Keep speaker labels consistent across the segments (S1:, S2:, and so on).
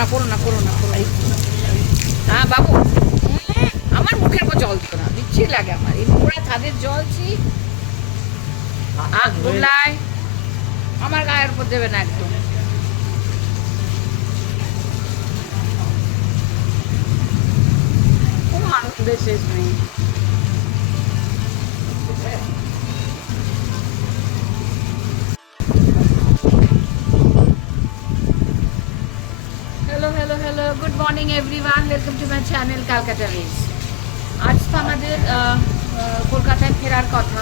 S1: না করো না করো না করো হ্যাঁ বাবু, আমার মুখের উপর জল দিও না বিচ্ছি লাগে আমার। এই নোংরা ছাদের জল ছি। আগ গোলায় আমার গায়ের উপর দেবে না একদম। কোনো আনন্দের শেষ নেই। Morning everyone welcome to my channel Calcutta ridge আজ তো আমাদের কলকাতায় ফেরার কথা।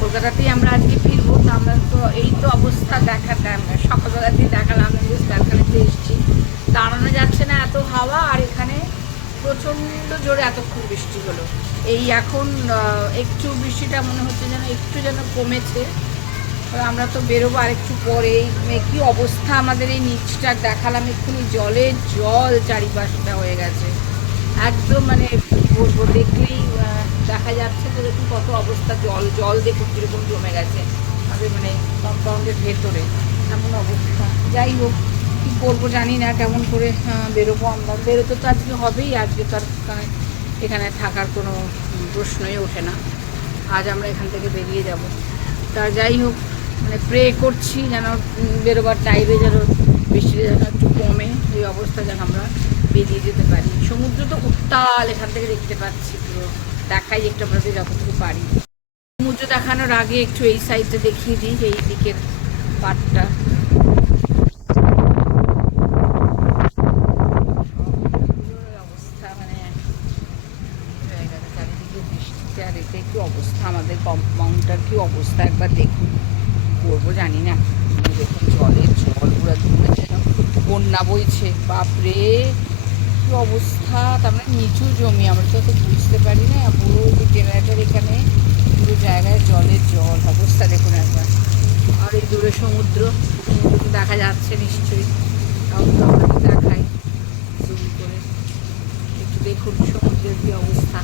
S1: কলকাতাতেই আমরা আজকে ফিরবো, তো আমরা তো এই তো অবস্থা দেখার সকালবেলা দিয়ে দেখালাম ব্যালকানিতে এসেছি। দাঁড়ানো যাচ্ছে না এত হাওয়া, আর এখানে প্রচণ্ড জোরে এতক্ষণ বৃষ্টি হলো। এই এখন একটু বৃষ্টিটা মনে হচ্ছে যেন একটু যেন কমেছে। আমরা তো বেরোবো আর একটু পরে এই কি অবস্থা আমাদের এই নিচটা? দেখালাম এক্ষুনি জলের জল চারিপাশটা হয়ে গেছে। একদম মানে বলব দেখলেই দেখা যাচ্ছে তো দেখুন কত অবস্থা, জল জল দেখুন কীরকম জমে গেছে। আমাদের মানে কম্পাউন্ডের ভেতরে, এমন অবস্থা। যাই হোক, কী করব জানি না, কেমন করে বেরোবো আমরা। বেরোতে তো আজকে হবেই, আজকে তো আর এখানে- এখানে থাকার কোনো প্রশ্নই ওঠে না। আজ আমরা এখান থেকে বেরিয়ে যাব। তা যাই হোক মানে প্রে করছি যেন বেরোবার টাইমে যেন বৃষ্টিটা যেন একটু কমে, এই অবস্থা যেন আমরা বেরিয়ে যেতে পারি। সমুদ্র তো উত্তাল, এখান থেকে দেখতে পাচ্ছি পুরো। দেখাই একটু আপনাদের যতটুকু পারি। সমুদ্র দেখানোর আগে একটু এই সাইডটা দেখিয়ে দিই, এই দিকের পাটটা। অবস্থা মানে বৃষ্টিতে আমাদের কম্পাউন্ডটার কি অবস্থা? একবার দেখুন। করব জানি না। দেখুন জলের জল পুরো যেন বন্যা বইছে। বাপরে, কি অবস্থা? তার মানে নিচু জমি, আমরা তো অত বুঝতে পারি না। পুরো জেনারেটার এখানে, পুরো জায়গায় জলের জল। অবস্থা দেখুন একবার। আর এই দূরে সমুদ্র দেখা যাচ্ছে নিশ্চয়ই। তাও তো আপনাদের দেখাই। জুম করে। একটু দেখুন সমুদ্রের কি অবস্থা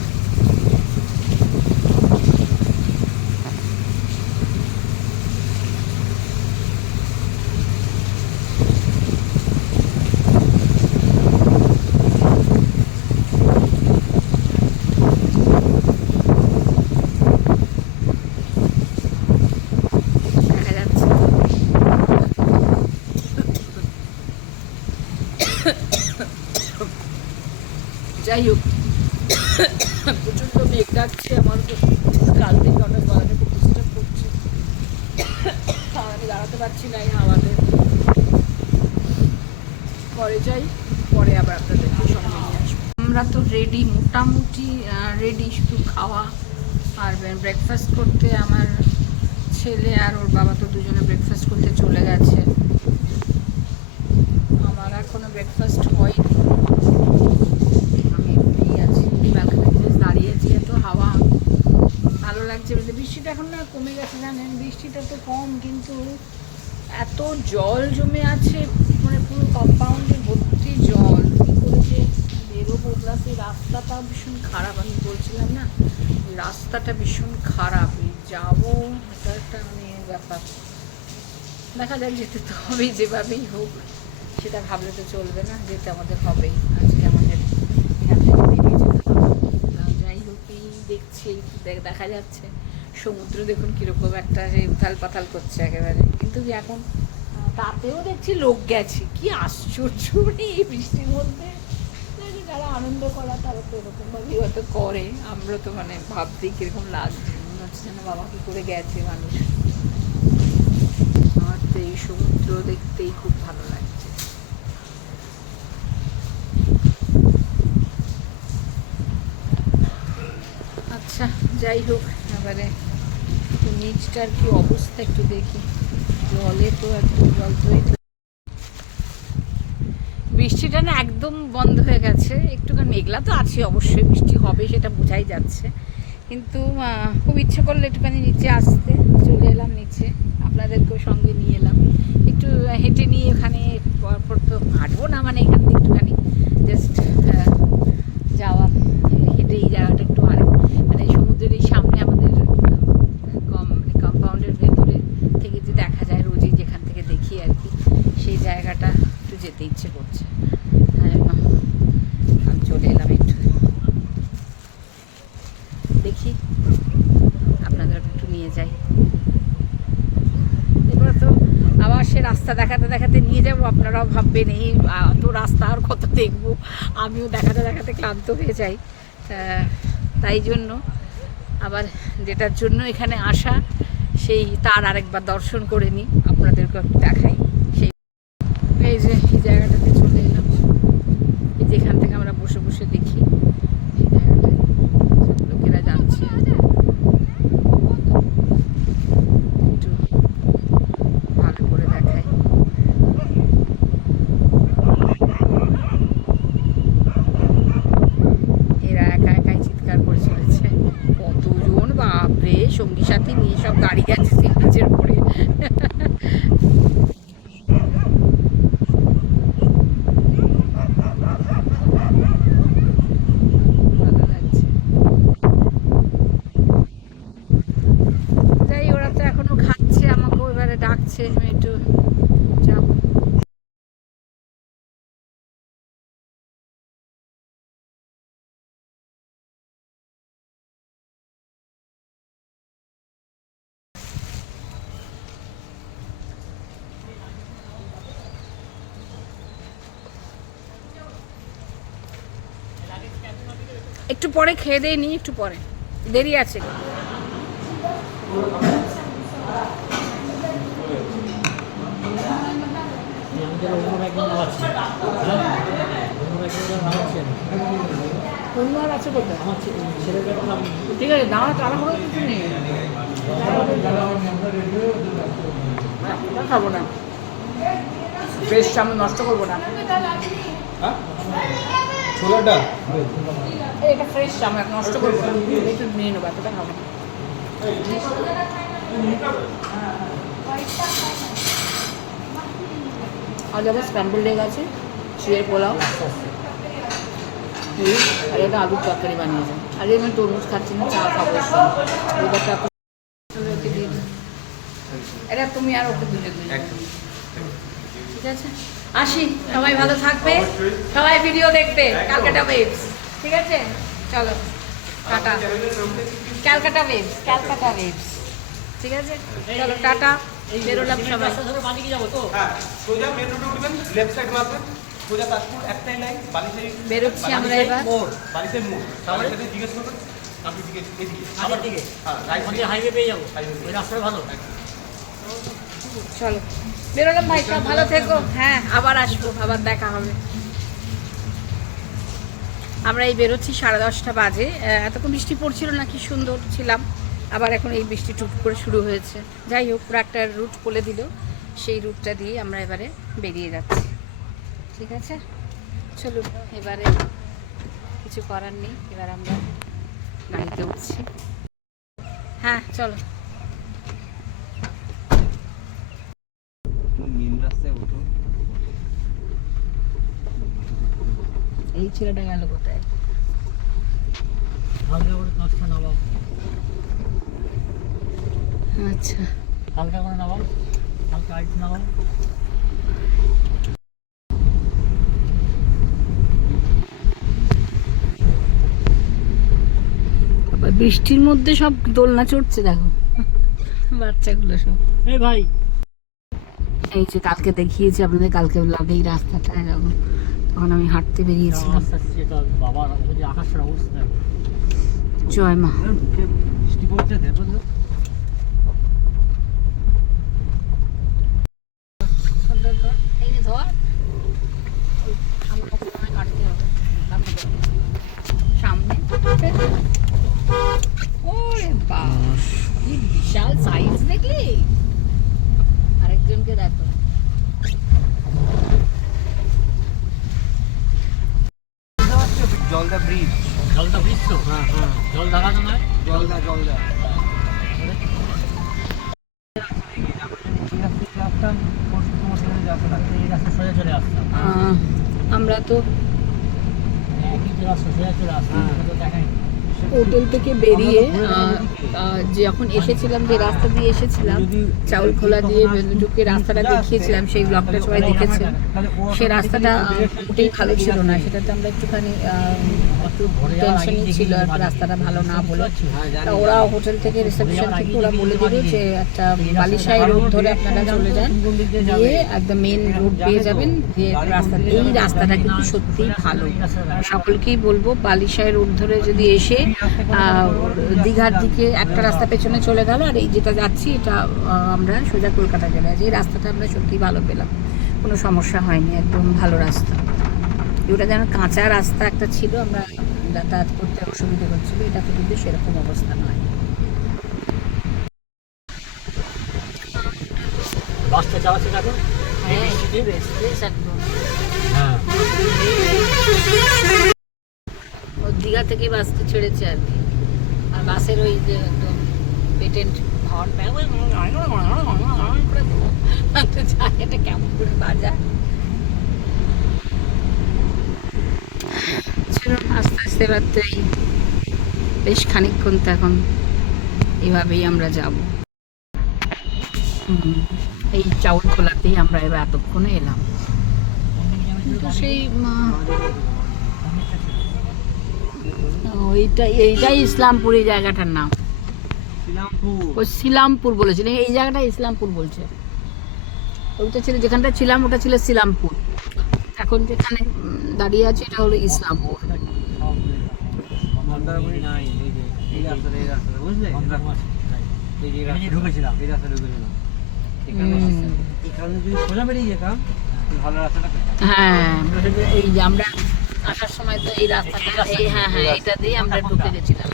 S1: দেখা যাচ্ছে যাই হোক প্রচণ্ড মেঘ ডাকছে আমার তো কাল থেকে অনেক গলাটা খুব ডিস্টার্ব করছে আমি দাঁড়াতে পারছি না এই হাওয়াতে পরে যাই পরে আবার আপনাদেরকে সঙ্গে নিয়ে আসব আমরা তো রেডি মোটামুটি রেডি শুধু খাওয়া আর ব্রেকফাস্ট করতে আমার ছেলে আর ওর বাবা তো দুজনে ব্রেকফাস্ট করতে চলে গেছে আমার এখনও ব্রেকফাস্ট হয়নি আমি ফ্রি আছি। ব্যালকনিতে বেশ দাঁড়িয়ে আছি এত হাওয়া। ভালো লাগছে বৃষ্টিটা এখন না কমে গেছে জানেন, বৃষ্টিটা তো কম, কিন্তু এত জল জমে আছে মানে পুরো কম্পাউন্ডে ভর্তি জল। কী করে যে বেরোবো? প্লাস এই রাস্তাটা ভীষণ খারাপ, আমি বলছিলাম না, রাস্তাটা ভীষণ খারাপ। যাব, এটা একটা মানে ব্যাপার। দেখা যাক, যেতে তো হবেই, যেভাবেই হোক। সেটা ভাবলে তো চলবে না যেতে আমাদের হবেই। আজকে আমাদের এখান থেকে বেরিয়ে যেতে হবে যাই হোক, এই দেখছি, দেখা যাচ্ছে। সমুদ্র দেখুন কীরকম একটা উথাল পাথাল করছে একেবারে। কিন্তু এখন তাতেও দেখছি লোক গেছে। কি আশ্চর্য এই বৃষ্টির মধ্যে। যারা আনন্দ করা, তারা তো এরকমভাবেই হয়তো করে। আমরা তো মানে ভাবতেই কীরকম লাগছে। মনে হচ্ছে যেন বাবা কী করে গেছে মানুষ। আমার তো এই সমুদ্র দেখতেই খুব ভালো লাগছে আচ্ছা যাই হোক, এবারে একটু নিচটার কি অবস্থা একটু দেখি। জলে তো একদম জল তো বৃষ্টিটা না একদম বন্ধ হয়ে গেছে। একটুখানি মেঘলা তো আছে অবশ্যই, বৃষ্টি হবে সেটা বোঝাই যাচ্ছে। কিন্তু খুব ইচ্ছে করলে একটুখানি নিচে আসতে। চলে এলাম নিচে, আপনাদেরকেও সঙ্গে নিয়ে এলাম। একটু হেঁটে নিয়ে ওখানে পরপর তো হাঁটবো না মানে এখান থেকে একটুখানি জাস্ট যাওয়া হেঁটে এই জায়গাটা একটু আর মানে সমুদ্রের এই সামনে আমাদের কম মানে কম্পাউন্ডের ভেতরে থেকে যে দেখা যায় রোজই যেখান থেকে দেখি আর কি সেই জায়গাটা করছে জন্য আমি চলে এলাম একটু। দেখি আপনাদের একটু নিয়ে যাই। এবার তো আবার সে রাস্তা দেখাতে দেখাতে নিয়ে যাব, আপনারাও ভাববেন, এই তো রাস্তা আর কত দেখব? আমিও দেখাতে দেখাতে ক্লান্ত হয়ে যাই। তাই জন্য আবার যেটার জন্য এখানে আসা, সেই তার আরেকবার দর্শন করে নিই আপনাদেরকে দেখাই সেই এই যে এই জায়গাটাতে চলে এলাম এই যে এখান থেকে আমরা বসে বসে দেখি এই জায়গাটায় সব লোকেরা যাচ্ছে একটু ভালো করে দেখাই এরা একা একাই চিৎকার করে চলেছে কতজন বাপরে সঙ্গী সাথী নিয়ে সব গাড়ি গেছে সিগনেচের উপরে ভালো লাগছে যাই ওরা তো এখনও খাচ্ছে আমাকেও আমি একটু যাব। একটু পরে খেয়ে দিয়ে নি একটু পরে। দেরি আছে
S2: আমাদের অন্য একজন নামাচ্ছি হ্যাঁ অন্য একজন নামাচ্ছি
S1: আর আছে কোথায়
S2: আমার ছে- ছেলের ব্যাপারে আমি
S1: ঠিক আছে দাঁড়া তাড়াহুড়ো কিছু নেই খাব না বেশ আমি নষ্ট করব না
S3: হ্যাঁ ছোলাটা
S1: এটা ফ্রেশ আমি নষ্ট করব না একটু নিয়ে নেব এতটা খাব না আজ আবার স্ক্রাম্বল লেগ আছে চিড়ের পোলাও। আর এটা আলুর তরকারি বানিয়েছে আর আমি তরমুজ খাচ্ছি না, চা খাব। এটা তুমি আর ওকে দুজন ঠিক আছে? আসি, সবাই ভালো থাকবে। সবাই ভিডিও দেখবে, ক্যালকাটা ওয়েবস ঠিক আছে? চলো, tata. Calcutta waves Calcutta waves ঠিক আছে? চলো, টাটা। বেরোলাম সবাই।
S3: হ্যাঁ সোজা মেন রোডে উঠবেন লেফট সাইড মারবেন সোজা তাজপুর একটাই লাইন বালিশাই
S1: বেরোচ্ছি আমরা এবার।
S3: মোড় বালিশাই মোড়। তাহলে? সাথে জিজ্ঞেস করবেন আপনি দিকে। এদিকে
S2: আগের দিকে?
S3: হ্যাঁ রাইট
S2: হাইওয়ে পেয়ে যাব। ওই রাস্তাটা ভালো।
S1: চলো। বেরোলাম ভাই সব ভালো থেকো। হ্যাঁ আবার আসব আবার দেখা হবে। আমরা এই বেরোচ্ছি সাড়ে দশটা বাজে। এতক্ষণ বৃষ্টি পড়ছিল না কি সুন্দর ছিলাম। আবার এখন এই বৃষ্টি টুট করে শুরু হয়েছে। যাই হোক পুরো একটা রুট বলে দিল। সেই রুটটা দিয়ে আমরা এবারে বেরিয়ে যাচ্ছি। ঠিক আছে? চলুন এবারে কিছু করার নেই। এবার আমরা গাড়িতে উঠছি। হ্যাঁ চলো। এই ছেলেটা গেল কোথায়?
S2: হালকা করে কাঁচটা নামাও
S1: আচ্ছা।
S2: হালকা করে নামাও। হালকা আইট
S1: আবার বৃষ্টির মধ্যে সব দোলনা চড়ছে দেখো। বাচ্চাগুলো সব।
S2: এই ভাই।
S1: এই যে কালকে দেখিয়েছি আপনাদের কালকে বললাম এই রাস্তাটায় যাব তখন আমি হাঁটতে বেরিয়েছিলাম। জয় মা।
S3: বৃষ্টি পড়ছে দেখো তো
S1: এই যে ধর। কাটতে হবে। সামনে। ওরে বাস কি বিশাল সাইজ দেখলি? আরেকজনকে দেখো।
S3: জলদা ব্রিজ
S2: জলটা ব্রিজ তো?
S3: হ্যাঁ হ্যাঁ।
S2: জল দাঁড়ানো নয়?
S3: জলদা জলদা।
S2: এই রাস্তা সোজা চলে আসতাম
S1: আহ, আমরা তো
S3: হ্যাঁ।
S2: দেখাই
S1: হোটেল থেকে বেরিয়ে যখন এসেছিলাম যে রাস্তা দিয়ে এসেছিলাম চাউল খোলা দিয়ে ঢুকে রাস্তাটা দেখিয়েছিলাম সেই ব্লগটা সবাই দেখেছে। সে রাস্তাটা মোটেই ভালো ছিল না সেটাতে আমরা একটুখানি একটু টেনশনই ছিল আর রাস্তাটা ভালো না বলে। তা ওরা হোটেল থেকে রিসেপশন থেকে ওরা বলে দিল যে একটা বালিশাই রোড ধরে আপনারা চলে যান। দিয়ে একদম মেন রোড পেয়ে যাবেন দিয়ে রাস্তা এই রাস্তাটা কিন্তু সত্যিই ভালো। সকলকেই বলব বালিশাই রোড ধরে যদি এসে দীঘার দিকে একটা রাস্তা পেছনে চলে গেল আর এই যেটা যাচ্ছি এটা আমরা সোজা কলকাতা চলে যাচ্ছি এই রাস্তাটা আমরা সত্যিই ভালো পেলাম। কোনো সমস্যা হয়নি একদম ভালো রাস্তা। ওটা যেন কাঁচা রাস্তা একটা ছিল আমরা যাতায়াত করতে অসুবিধা হচ্ছিল এটা তো কিন্তু সেরকম অবস্থা নয়
S2: বাসটা চালাচ্ছে দেখো
S1: হ্যাঁ
S2: হ্যাঁ
S1: দীঘা থেকে বাসটা ছেড়েছে আর কি আর বাসের ওই যে একদম পেটেন্ট হর্ন এটা কেমন করে বাজায় আস্তে আস্তে এবার তো এই বেশ খানিকক্ষণ তো এখন এভাবেই আমরা যাব। এই চাউল খোলাতেই আমরা এবার এতক্ষণে এলাম। কিন্তু সেই আহ, এইটাই ইসলামপুর এই জায়গাটার নাম। ও শিলামপুর বলেছিল এই জায়গাটা ইসলামপুর বলছে। ওইটা ছিল যেখানটা ছিলাম ওটা ছিল শিলামপুর এখন যেখানে দাঁড়িয়ে আছে এটা হলো ইসলামপুর
S3: পেতাম
S1: হ্যাঁ এই যে আমরা আসার সময় তো এই রাস্তাটা এই হ্যাঁ হ্যাঁ এটা দিয়ে আমরা ঢুকে গেছিলাম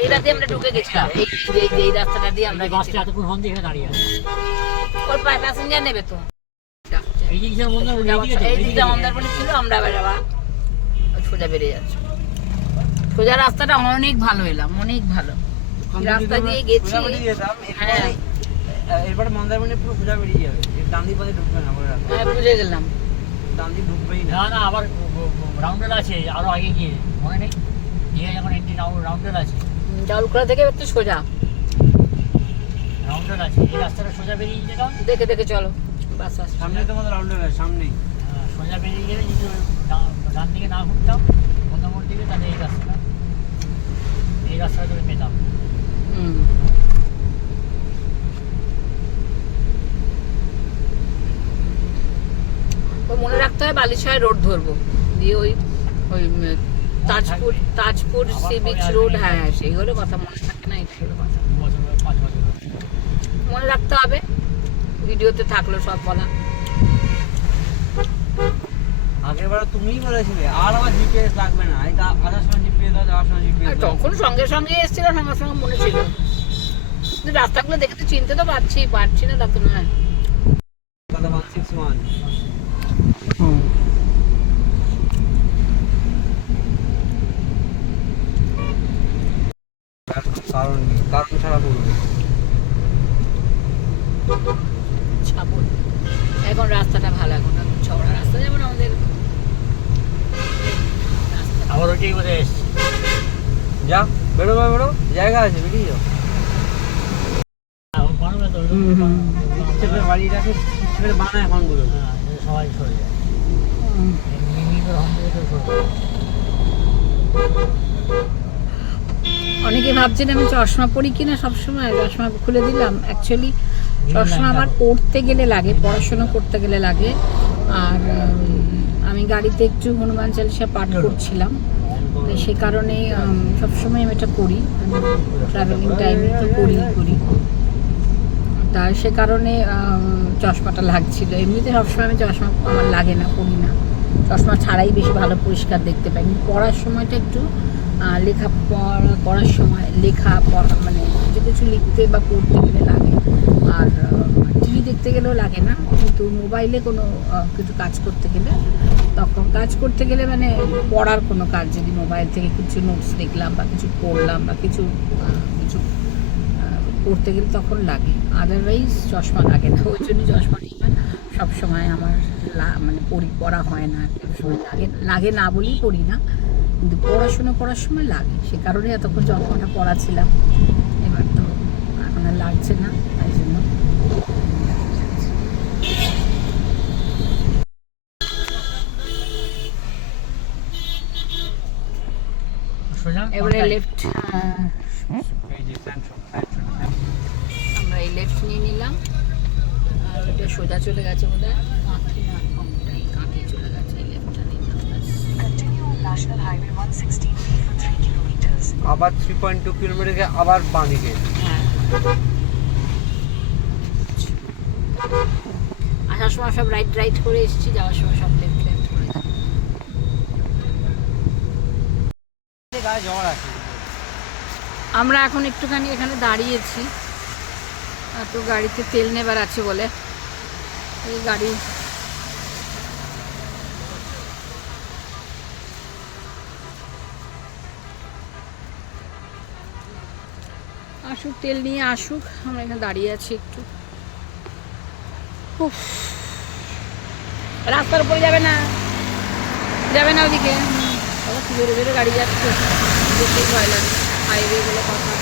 S3: এই রাস্তা
S1: আমরা ঢুকে গেছিলাম এই যে এই রাস্তাটা দিয়ে আমরা গেছিলাম ওর পায়ে প্যাসেঞ্জার নেবে তো?
S2: এই যে কিসের মধ্যে এই দিকে
S1: এই
S2: এই
S1: দিকটা মন্দারমণি ছিল আমরা আবার আবার সোজা বেরিয়ে যাচ্ছি সোজা রাস্তাটা অনেক ভালো এলাম অনেক ভালো রাস্তা দিয়ে গেছি হ্যাঁ
S3: এরপরে মন্দারমণি পুরো সোজা বেরিয়ে যাবে ডান পথে ঢুকবে না
S1: হ্যাঁ বুঝে গেলাম
S3: ডান দিক ঢুকবেই না
S2: না আবার রাউন্ডেল আছে আরও আগে গিয়ে মনে নেই গিয়ে যখন এন্ট্রি রাউন্ডেল আছে
S1: ডাউলখোলা থেকে একটু সোজা
S2: রাউন্ডেল আছে এই রাস্তাটা সোজা বেরিয়ে যেতাম।
S1: দেখে দেখে, চলো। বাস
S3: সামনে তো আমাদের রাউন্ডার আছে সামনেই।
S2: আহ, সোজা বেরিয়ে গেলে যদি ডান দিকে না ঘুরতাম মোটামুটি দিকে তাহলে এই রাস্তাটা। এই রাস্তাটা করে পেতাম।
S1: হুম। ও মনে রাখতে হয় বালিশায় রোড ধরবো। দিয়ে ওই ওই Tajpur Tajpur sea beach road হ্যাঁ সেইগুলো কথা মনে থাকে না এটা হলো কথা।
S2: বছর পাঁচ বছর
S1: মনে রাখতে হবে। ভিডিওতে থাকল সব বলা।
S3: তুমিই বলেছিলে আর আমার জিপিএস লাগবে না। আসার সময় জিপিএস দাও যাওয়ার সময় জিপিএস
S1: তখন সঙ্গে সঙ্গে এসেছিল সঙ্গে সঙ্গে মনে ছিল। রাস্তাগুলো দেখে তো চিনতে তো পারছি পারছি না তা নয়।
S3: কারণ ছাড়া বলবে।
S1: এখন রাস্তাটা ভালো এখন চওড়া রাস্তা। যেমন আমাদের
S3: যা বেরো বা বেরো। জায়গা আছে বেরিয়ে যাও। বাড়িটাকে বানায় এখনগুলো
S2: হ্যাঁ, সবাই সরে যায়।
S1: অনেকে ভাবছেন আমি চশমা পরি কিনা সবসময় চশমা খুলে দিলাম। অ্যাকচুয়ালি চশমা আমার পড়তে গেলে লাগে পড়াশোনা করতে গেলে লাগে। আর আমি গাড়িতে একটু হনুমান চালিসা পাঠ করছিলাম। তো সে কারণে সবসময় আমি এটা করি। ট্রাভেলিং টাইমে তো করি করি। তা সে কারণে চশমাটা লাগছিল। এমনিতে সবসময় আমি চশমা আমার লাগে না পড়ি না। চশমা ছাড়াই বেশি ভালো পরিষ্কার দেখতে পাই। পড়ার সময়টা একটু লেখা পড়া করার সময় লেখা পড়া মানে কিছু লিখতে বা পড়তে গেলে লাগে। আর টিভি দেখতে গেলেও লাগে না। কিন্তু মোবাইলে কোনো কিছু কাজ করতে গেলে তখন কাজ করতে গেলে মানে পড়ার কোনো কাজ যদি মোবাইল থেকে কিছু নোটস দেখলাম বা কিছু পড়লাম বা কিছু কিছু পড়তে গেলে তখন লাগে। আদারওয়াইজ চশমা লাগে না। ওই জন্য চশমা নিই না। সবসময় আমার মানে পড়ি, পড়া হয় না। সবসময় লাগে লাগে না বলেই পড়ি না। কিন্তু পড়াশুনো করার সময় লাগে। সে কারণে এতক্ষণ যতক্ষণটা পড়াছিলাম এবার তো এখন আর লাগছে না তাই জন্য এবারে? লেফট আমরা এই লেফট নিয়ে নিলাম আর এটা সোজা চলে গেছে বোধ হয় কাঁকি চলে গেছে এই লেফটটা নিলাম
S4: National Highway 116B for 3 kilometers.
S3: আবার থ্রি পয়েন্ট টু কিলোমিটারকে আবার বাঁ দিকে
S1: হ্যাঁ। আসার সময় সব রাইট রাইট করে এসেছি, যাওয়ার সময় সব লেফট লেফট করে।
S3: গায়ে জ্বর আছে
S1: আমরা এখন একটুখানি এখানে দাঁড়িয়েছি। তো গাড়িতে তেল নেবার আছে বলে। এই গাড়ি আসুক, তেল নিয়ে আসুক, আমরা এখানে দাঁড়িয়ে আছি একটু। রাস্তার উপরে যাবে না। যাবে না ওদিকে। জোরে জোরে গাড়ি যাচ্ছে। দেখতেই ভয় লাগে। হাইওয়ে গুলো কথা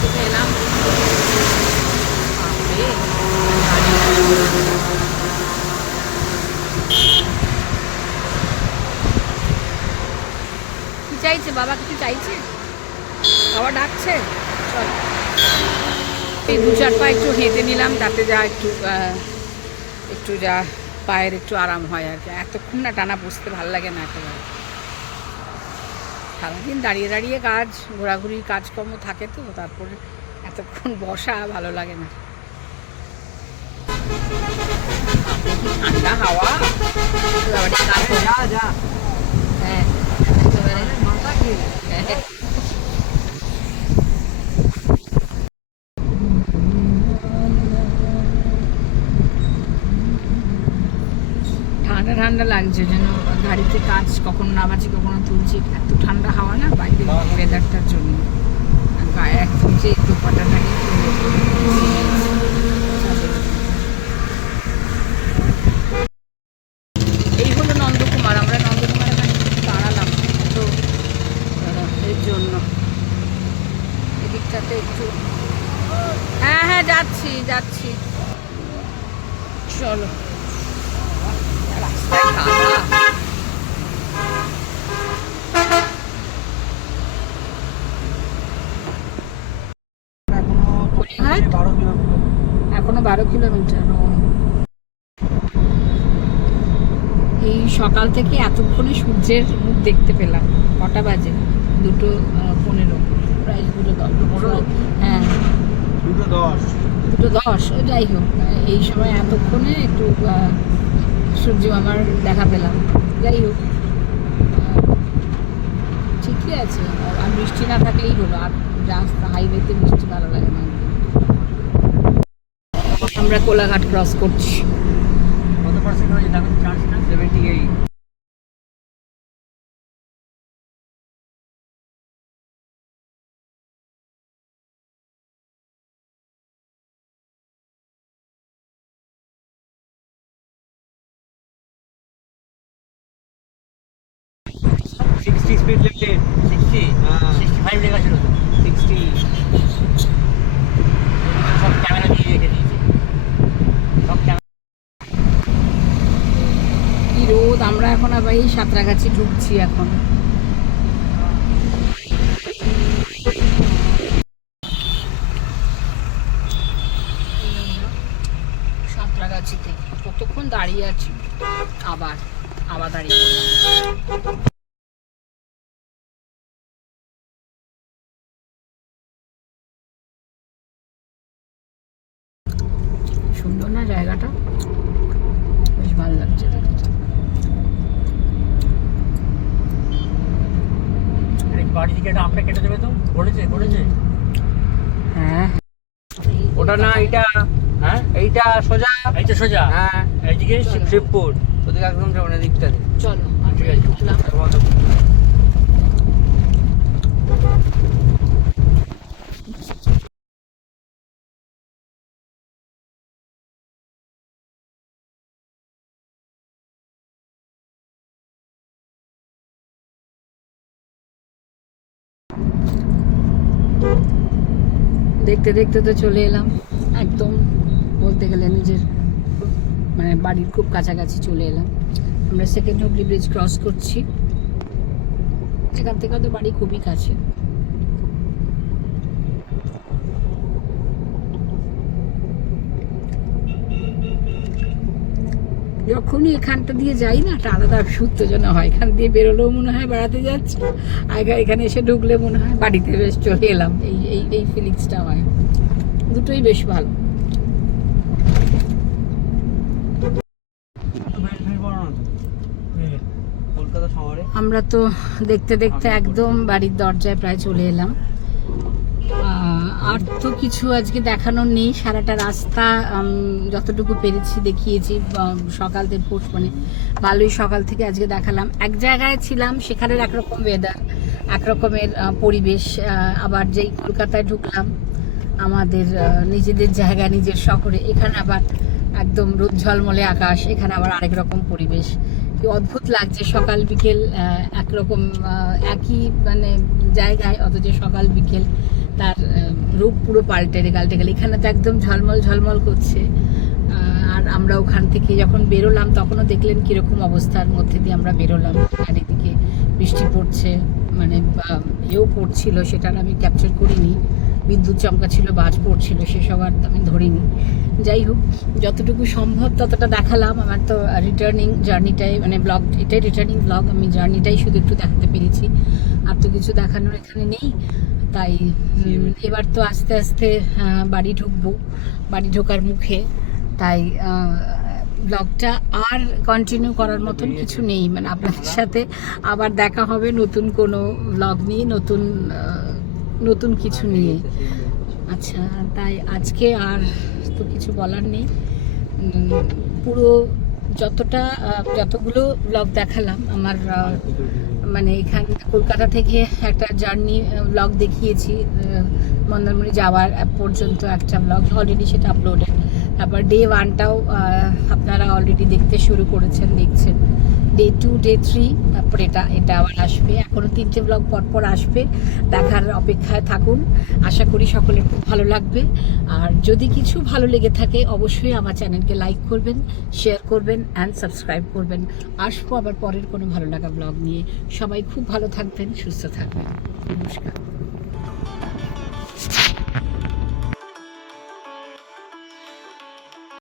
S1: কোথায় এলাম বাপরে, গাড়ি। কি চাইছে বাবা কিছু চাইছে? বাবা ডাকছে? চল। এই দু চার পা একটু হেঁটে নিলাম, তাতে যা একটু একটু যা পায়ের একটু আরাম হয় আর কি। এতক্ষণ না টানা বসতে ভালো লাগে না একেবারে। সারাদিন দাঁড়িয়ে দাঁড়িয়ে কাজ, ঘোরাঘুরি, কাজকর্ম থাকে তো, তারপরে এতক্ষণ বসা ভালো লাগে না। ঠান্ডা হাওয়া।
S3: যা যা
S1: হ্যাঁ একেবারে
S3: মাথা খেয়ে
S1: হ্যাঁ। ঠান্ডা ঠান্ডা লাগছে যেন গাড়িতে কাজ কখনো নামাচ্ছি কখনো তুলছি। এত ঠান্ডা হাওয়া না, বাইরে ওয়েদারটার জন্য। গায়ে একদম যে দোপাটাটাকে এই হলো নন্দকুমার আমরা নন্দকুমারে এখানে একটু দাঁড়ালাম তো আহ, এর জন্য এদিকটাতে একটু হ্যাঁ হ্যাঁ যাচ্ছি যাচ্ছি চলো রাস্তায় কাদা
S3: এখনও
S1: হ্যাঁ?
S3: বারো কিলোমিটার
S1: এখনও বারো কিলোমিটার। এই সকাল থেকে এতক্ষণে সূর্যের মুখ দেখতে পেলাম কটা বাজে? দুটো পনেরো। প্রায় দুটো দশ? হ্যাঁ।
S3: দুটো দশ।
S1: দুটো দশ ও যাই হোক এই সময় এতক্ষণে একটু সূর্য আমার দেখা পেলাম। যাই হোক ঠিকই আছে আর বৃষ্টি না থাকলেই হলো আর রাস্তা হাইওয়েতে বৃষ্টি ভালো লাগে না। আমরা কোলাঘাট ক্রস করছি।
S2: কত পার্সেন্ট হয়েছে? চার্জটা
S3: seventy eight sixty speed limited
S2: sixty. Sixty five লেখা ছিল তো
S3: সিক্সটি
S2: সব ক্যামেরা দিয়ে রেখে দিয়েছে সব ক্যামেরা
S1: কি রোদ আবার সাঁতরাগাছি ঢুকছি এখন। সাঁতরাগাছিতে। কতক্ষণ দাঁড়িয়ে আছি? আবার আবার দাঁড়িয়ে সুন্দর না জায়গাটা? বেশ ভালো লাগছে দেখতে।
S2: বাড়ি থেকে কেটে দেবে তো? বলেছে বলেছে
S1: হ্যাঁ
S3: ওটা না এটা
S2: হ্যাঁ?
S3: এইটা সোজা।
S2: এইটা সোজা।
S3: হ্যাঁ।
S2: এইদিকে
S3: শিবপুর। ওদিকে একদম যাব না দিকটাতে
S1: চলো
S2: ঠিক আছে।
S1: দেখতে দেখতে তো চলে এলাম। একদম বলতে গেলে নিজের মানে বাড়ির খুব কাছাকাছি চলে এলাম। আমরা সেকেন্ড হুগলি ব্রিজ ক্রস করছি। সেখান থেকে তো বাড়ি খুবই কাছে। যখনই এখানটা দিয়ে যাই না একটা আলাদা উত্তেজনা হয়। এখান দিয়ে বেরোলেও মনে হয় বেড়াতে যাচ্ছে আগে এখানে এসে ঢুকলে মনে হয় বাড়িতে বেশ চলে এলাম। এই এই এই ফিলিংসটা হয় দুটোই বেশ ভালো। আমরা তো দেখতে দেখতে একদম বাড়ির দরজায় প্রায় চলে এলাম। আর তো কিছু আজকে দেখানোর নেই। সারাটা রাস্তা যতটুকু পেরেছি দেখিয়েছি সকাল থেকে পোস্ট মানে ভালোই সকাল থেকে আজকে দেখালাম। এক জায়গায় ছিলাম, সেখানের একরকম ওয়েদার একরকমের পরিবেশ আবার যেই কলকাতায় ঢুকলাম, আমাদের নিজেদের জায়গা, নিজের শহরে, এখানে আবার একদম রোদ ঝলমলে আকাশ, এখানে আবার আরেক রকম পরিবেশ। কি অদ্ভুত লাগছে সকাল বিকেল একরকম একই মানে জায়গায়, অথচ সকাল বিকেল তার রূপ পুরো পাল্টে গালটে গেল। এখানে তো একদম ঝলমল ঝলমল করছে। আর আমরা ওখান থেকে যখন বেরোলাম, তখনও দেখলেন কীরকম অবস্থার মধ্যে দিয়ে আমরা বেরোলাম। চারিদিকে বৃষ্টি পড়ছে মানে এও পড়ছিল সেটা আমি ক্যাপচার করিনি। বিদ্যুৎ চমকা ছিল বাজ পড়ছিল সেসব আর আমি ধরিনি। যাই হোক যতটুকু সম্ভব ততটা দেখালাম। আমার তো রিটার্নিং জার্নিটাই মানে ব্লগ এটাই রিটার্নিং ব্লগ আমি জার্নিটাই শুধু একটু দেখাতে পেরেছি। আর তো কিছু দেখানোর এখানে নেই তাই এবার তো আস্তে আস্তে বাড়ি ঢুকবো বাড়ি ঢোকার মুখে। তাই ব্লগটা আর কন্টিনিউ করার মতন কিছু নেই। মানে আপনাদের সাথে আবার দেখা হবে নতুন কোনো ব্লগ নিয়ে নতুন নতুন কিছু নিয়ে। আচ্ছা তাই আজকে আর তো কিছু বলার নেই। পুরো যতটা যতগুলো ব্লগ দেখালাম আমার মানে এখান কলকাতা থেকে একটা জার্নি ব্লগ দেখিয়েছি মন্দারমণি যাওয়ার পর্যন্ত একটা ব্লগ অলরেডি সেটা আপলোডেড তারপর ডে ওয়ানটাও আপনারা অলরেডি দেখতে শুরু করেছেন দেখছেন। ডে টু ডে থ্রি তারপর এটা এটা আবার আসবে। এখনও তিনটে ব্লগ পরপর আসবে। দেখার অপেক্ষায় থাকুন। আশা করি সকলের খুব ভালো লাগবে। আর যদি কিছু ভালো লেগে থাকে, অবশ্যই আমার চ্যানেলকে লাইক করবেন শেয়ার করবেন অ্যান্ড সাবস্ক্রাইব করবেন। আসব আবার পরের কোনো ভালো লাগা ব্লগ নিয়ে। সবাই খুব ভালো থাকবেন, সুস্থ থাকবেন। নমস্কার।